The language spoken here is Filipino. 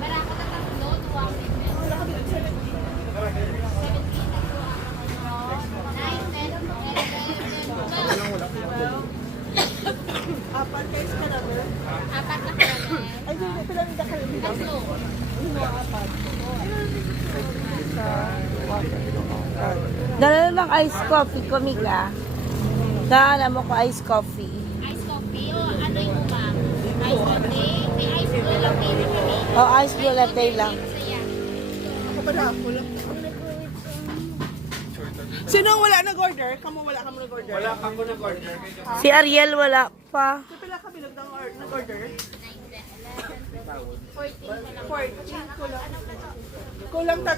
Barako na tatlo, 2 Apat kayo sa caramel. Apat na karamel. Ay, hindi pala nita caramel. Tatlo. Apat. Dala lang iced coffee ko, Mika. Dala mo ko iced coffee. Ice coffee o ano yung ma'am? Ice latte? May ice blue latte na kami. O, iced blue latte lang. Saya. Ako pala, wala. Sino ang wala nag-order? Kamu wala ka mo nag-order? Wala ka mo nag-order. Si Ariel wala pa. So, pila ka bilog nag-order? 9, 10, 11, 12, 14 na lang. 14. Kulang. Kulang 3.